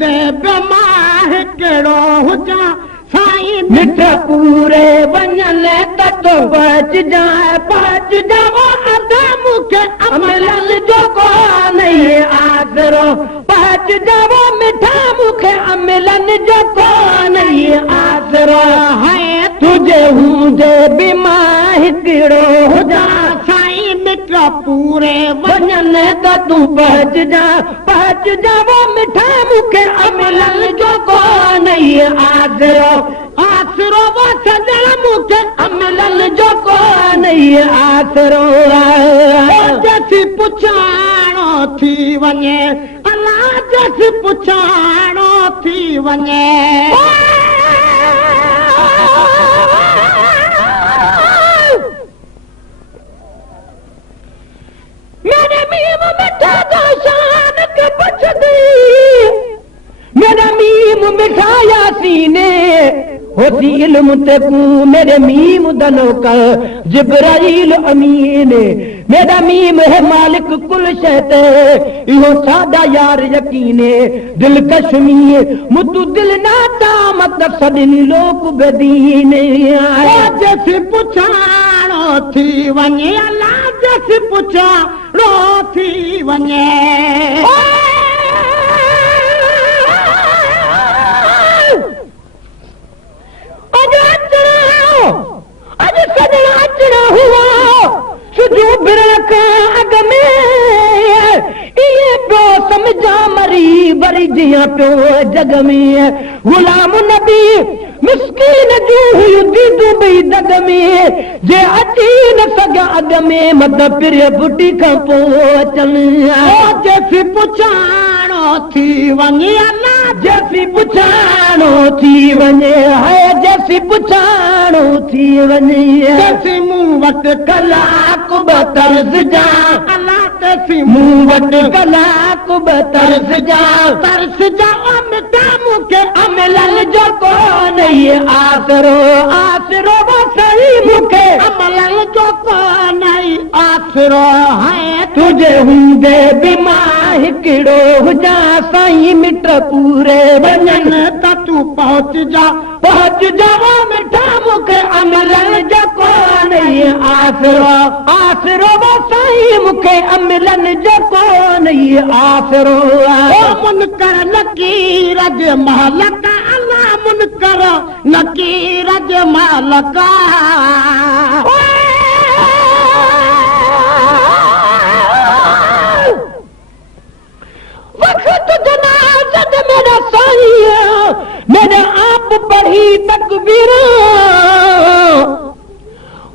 हूंदे बेमार कहिड़ो हुजां साईं मिठ पूरे वञन त तो बच जाओ अदा मूंखे अमलन जो कोन आसरो बच जाओ मिठा मूंखे अमलन जो कोन आसरो है तुझे हूंदे बीमार कहिड़ो हुजां साईं मिट पूरे वञन त तूं बच जाओ मिठा मूंखे अमलन जो कोन आसरो आसरो सजण मूंखे अमलन जो कोन आसरो जैसी पुछाणो थी वञे अलाह जैसी पुछाणो थी वञे मेरे मीम मिठा दा शान के पुछदी मेरा मीम मिठा यासीने होती इल्म ते कू मेरे मीम दनोकर जिब्राइल अमीन मेरा मीम है मालिक कुल शैते इहो सादा यार यकीने दिल कश्मीर मुतु दिल नाता मत सदिन लोक बदीने जैसी पुछाणो थी वञे अलाह जैसी पुछाणो थी वञे अॼु सजना अचणा हुआ सुजो बिरक अॻ में इहे पियो सम्झा मरी वरी जीअं पियो जग में गुलाम नबी मिस्कीन जूं हुयूं दीदूं ॿई दग में जे अची न सघिया अॻ में मत पिर बुटी खां पोइ अचनि जैसी पुछाणो थी वञे अलाह जैसी पुछाणो थी वञे है जैसी पुछाणो थी वञे जैसी मूं वटि कलाक ब तर्स जा अलाह तैसी मूं वटि कलाक ब तर्स जा मिटा मूंखे अमलन जो कोन आसरो आसरो सही मूंखे अमलन जो कोन आसरो है तुझे हूंदे बीमार कहिड़ो हुजां साईं मिट पूरे वञन त तूं पहुच जाओ मिठा मूंखे अमलन जो कोन आसरो आसरो साईं मूंखे अमलन जो कोन आसरो मुनकर नकीर जे मालका अलाह मुनकर नकीर जे मालका वक्त जनाज़त मेरा साईं मेरे आप पढ़ी तकबीर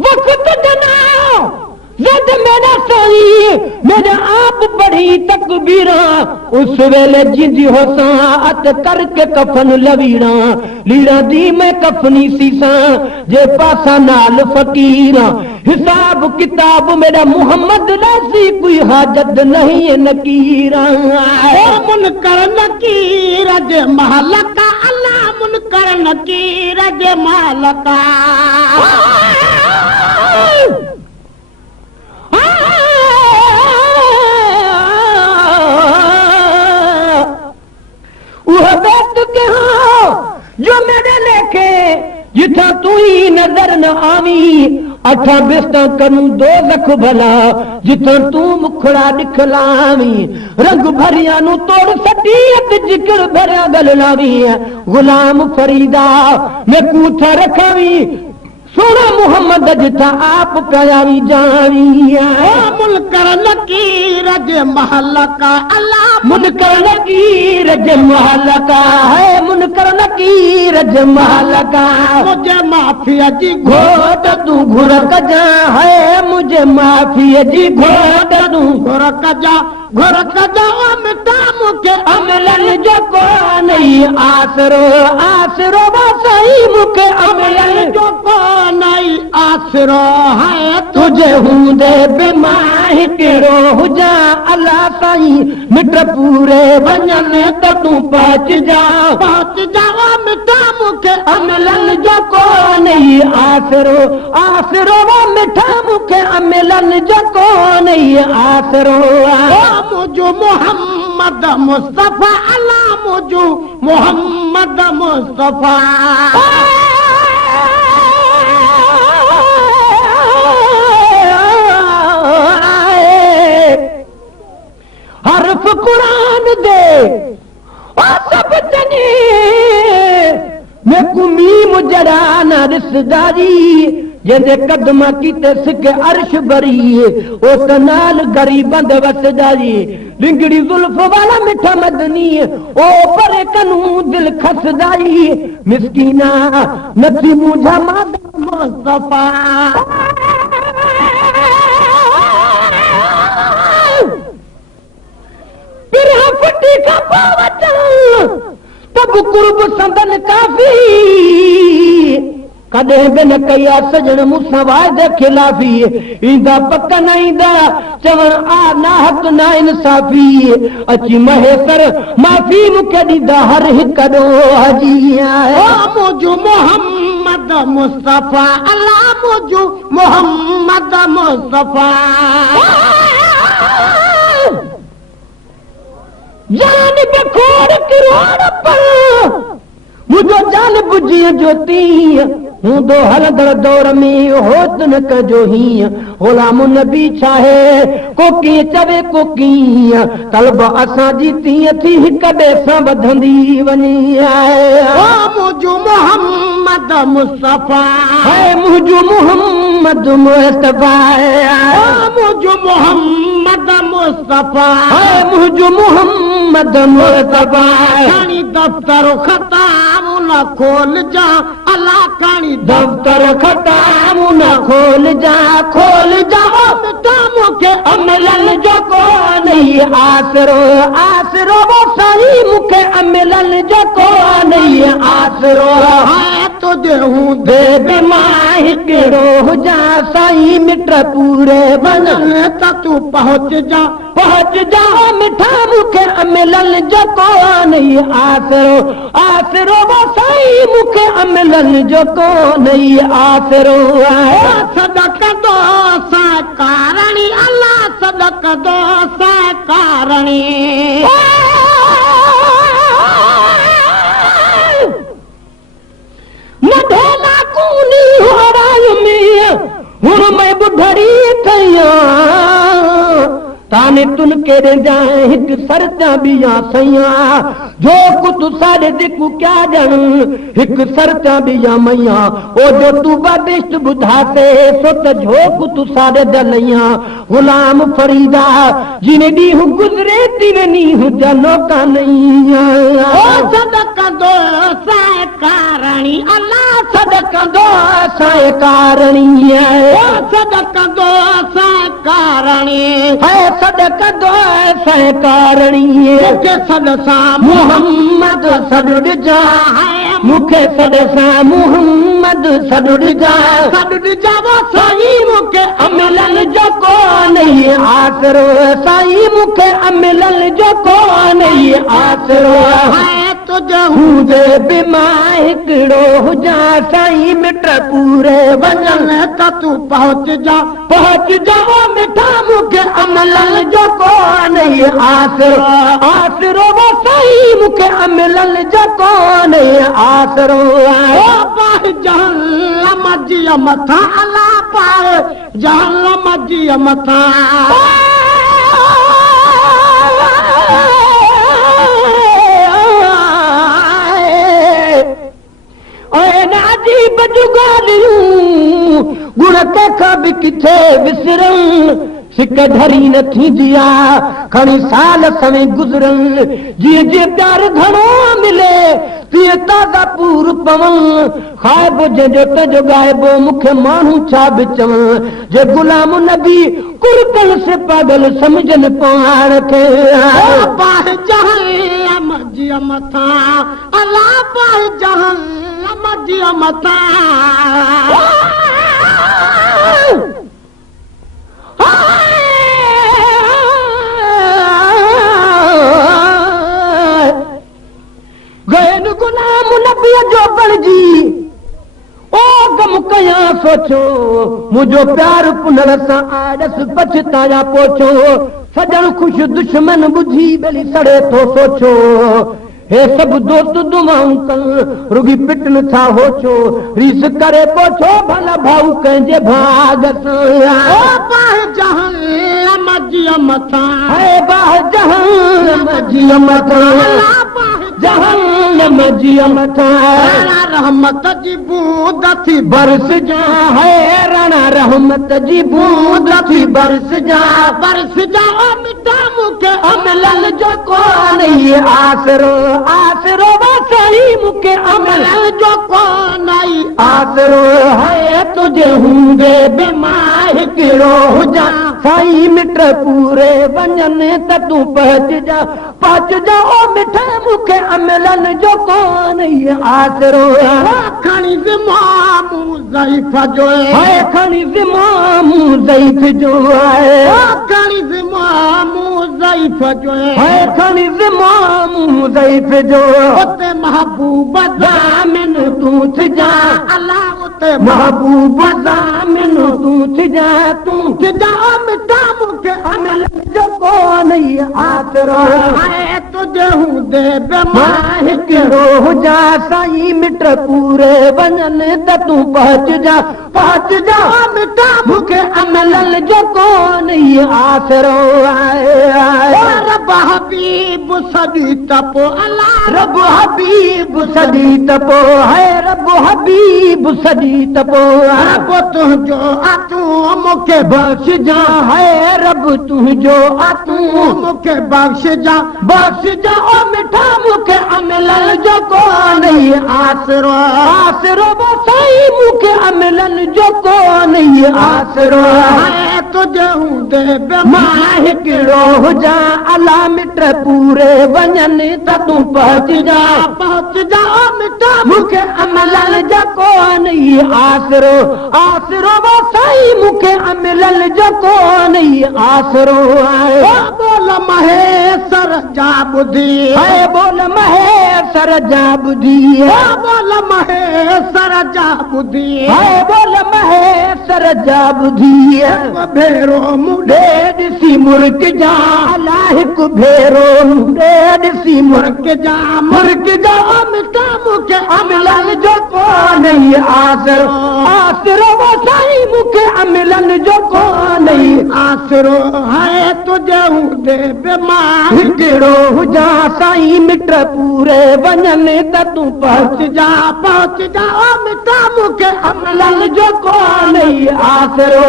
वक्त जनाज़त मेरा साईं मेरे आप पढ़ी तकबीर उस वेले जिंदी हो सात करके कफन लवीरा लीरा दी मैं कफनी सीसा जे पासा नाल फकीर हिसाब किताब मेरा मोहम्मद लासी कोई हाजत नहीं नकीरा मुनकर नकीर जे मालका अल्लाह मुनकर नकीर जे मालका जो मेरे लेखे जिथा तू ही नजर न आवी अठा बिस्ता करूं दो लख भला जिथा तू मुखड़ा दिखलावी रंग भरिया नु तोड़ सटीयत जिक्र भरिया गल लावी गुलाम फरीदा मैं कूठा रखावी सोना मोहम्मद जिथा आप प्यारी जावी मुनकर नकीर जे महलका अल्लाह मुनकर नकीर जे महलका है मुनकर नकीर जे महलका मुझे माफी जी घोट तू घुर कजा है मुझे माफी जी घोट तू घुर कजा मिटा मूंखे अमलन जो कोन आसरो आसरो सही मूंखे अमलन जो कोन आसरो है तुझे हूंदे बीमार कहिड़ो हुजां अलाह साईं मिट पूरे वञन त तूं पहुच जा मिटा मूंखे अमलन जो कोन आसरो आसरो मिठा मूंखे अमलन जो कोन आसरो मुझो मोहम्मद मोहम्मद मुस्तफा अल्लाह मुझू मोहम्मद मुस्तफा हरफ कुरान दे सब जने मेकू मीम जराना रिश्तेदारी जिंदे कदमा कीते सिके अर्श बरी ओ कनाल गरीबंद वसदारी लिंगड़ी जुल्फ वाला मिठा मदनी ओ परे कनू दिल खसदाई मिस्कीना नथी मुझा माद मुस्तफा फटी का पावचन तब कुर्ब संदन काफी कदे बिन कया सजन मुसा वादे खिलाफी इंदा पक न इंदा चवण आ नाहक ना इंसाफी अची महेसर माफी मुके दीदा हर हिक दो हजिया ओ मुझू मोहम्मद मुस्तफा अल्लाह मुझू मोहम्मद मुस्तफा जान बखोर करोड़ पर मुझो जान बुझी ज्योति हूं दो हलदड़ दौर में होत न कजो ही गुलाम नबी चाहे कोकी चवे कोकी तलब असां जी तीअं थी हिक ॿिए सां वधंदी वञी आहे ओ मुझू मोहम्मद मुस्तफा है मुझो मोहम्मद मुस्तफा ओ मुझू मोहम्मद मुस्तफा है मुझो मोहम्मद मुस्तफा कानी दफ्तर खताम न खोल जा अल्लाह कानी दफ्तर खताम न खोल जा मिटा मुखे अमलन जो कोन आसरो आसरो वो साई मुखे अमलन जो कोन आसरो है तुझे हूँ दे बेमाही केड़ो जा साई मिट पूरे बनल त तू पहुँच जा मिठा मुखे अमलन जो कोन आसरो आसरो वो साई मुखे अमलन जो कोन आसरो सदक दो साकारणी अल्लाह सदक दो साकारणी मधेला कूनी हो राय में हुन मैं बुढ़ड़ी कया ताने तुन केरे जाए हिक सरचा बिया सैया जो कुछ सारे दिकू क्या जन हिक सरचा बिया मैया ओ जो तू बदिष्ट बुधाते सो त जो कुछ सारे दलैया गुलाम फरीदा जिने दी हु गुजरे तिने नी हु जनो का नहीं ओ सदक दो साकारणी अल्लाह सदक दो साकारणी ओ सदक दो साकारणी है सदक दो सहकारणी मुखे सदसा मोहम्मद सदुड जा मुखे सदसा मोहम्मद सदुड जा वो साई मुखे अमलन जो कोन आसरो साई मुखे अमलन जो कोन आसरो है तुझे हूं दे बीमार हिकड़ो हुजा साई मिट पूरे वञन त तू पहुँच जा मिठा मुखे अमलन जो कोन आसरो आसरो वो साई मुखे अमलन जो कोन आसरो ओ पाह जहन्नम जी मथा अल्लाह पाह जहन्नम जी मथा गुण तंहिंखां बि किथे विसरन सिक धरी न थींदी आहे खणी साल समय गुज़रन जीअं जीअं प्यार घणो मिले तीअं ताज़ा पूर पवन ख़ाइब जंहिंजो तंहिंजो ॻाइबो मूंखे माण्हू छा बि चवनि जे गुलाम नबी कुर्बन से पागल समझन पाण खे पाह जहन्नम जी मथा अल्लाह पाह जहन्नम जी मथा गैन गुलाम नबी जो बणजी ओ गम कया सोचो मुझो प्यार पुनर सां आड़स पछताया पोचो सजन खुश दुश्मन बुझी बेली सड़े तो सोचो हे सब दोस्त दुआऊं कल रुगी पिटन था होचो रीस करे पोछो भला भाऊ कंहिंजे भाग सां बाह जहन्नम जी मथा है बाह जहन्नम जी मथा जहन्नम जी मथा रहमत जी बूंद थी बरस जा है राणा रहमत जी बूंद थी बरस जा मिटा मूंखे अमलन जो कोन ये आसरो आसरो वसई मूंखे अमलन जो कोन आई आसरो है तुझे हूंदे बीमार कहिड़ो हुजां साईं मिट पूरे वञनि त तूं पहुच जा ओ मिठा मूंखे अमलन जो कोन ये आसरो खणी ज़िमामू ज़ईफ़ जो है खणी ज़िमामू ज़ईफ़ जो आहे खणी ज़िमामू ज़ईफ़ जो है खणी ज़िमामू ज़ईफ़ जो उते महबूब ज़ामिन तूं थिजा अल्लाह उते महबूब ज़ामिन तूं थिजा मिटा मूंखे अमलन जो कोन ये आसरो है तुझे हूंदे बीमार मां कहिड़ो हुजां साईं मिट पूरे वञनि त तूं पहुच जा मिटा मूंखे अमलन जो कोन ये आसरो आहे रब हबीब सदी तपो अल्लाह रब हबीब सदी तपो है रब हबीब सदी तपो रब तुंहिंजो तूं मूंखे बख्श जा है रब तुंहिंजो तूं मूंखे बख्श जा ओ मिठा मूंखे अमलन जो कोन ये आसरो आसरो साईं मूंखे अमलन जो कोन ये आसरो है तुझे हूंदे मां कहिड़ो हुजां अला मिट पूरे वञनि त तूं पहुच जा मिटा मूंखे अमलन जो कोन ये आसरो साईं मूंखे अमलन जो कोन ये आसरो आहे बोल महेश्वर जा ॿुधी है बोल महेश्वर जा ॿुधी बोल महेश्वर जा ॿुधी है बोल महेश्वर जा ॿुधी भेरो मुंडे ॾिसी मुर्क जा अला हिकु भेरो ॾिसी मुर्क जा मिटा मूंखे अमलन जो कोन ये आसरो साईं मूंखे अमलन जो कोन ये आसरो है तुझे हूंदे बीमार कहिड़ो हुजां साईं मिट पूरे वञनि त तूं पहुच जा मिटा मूंखे अमलन जो कोन ये आसरो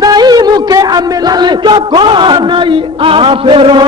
साईं मूंखे अमलन जो कोन ये आसरो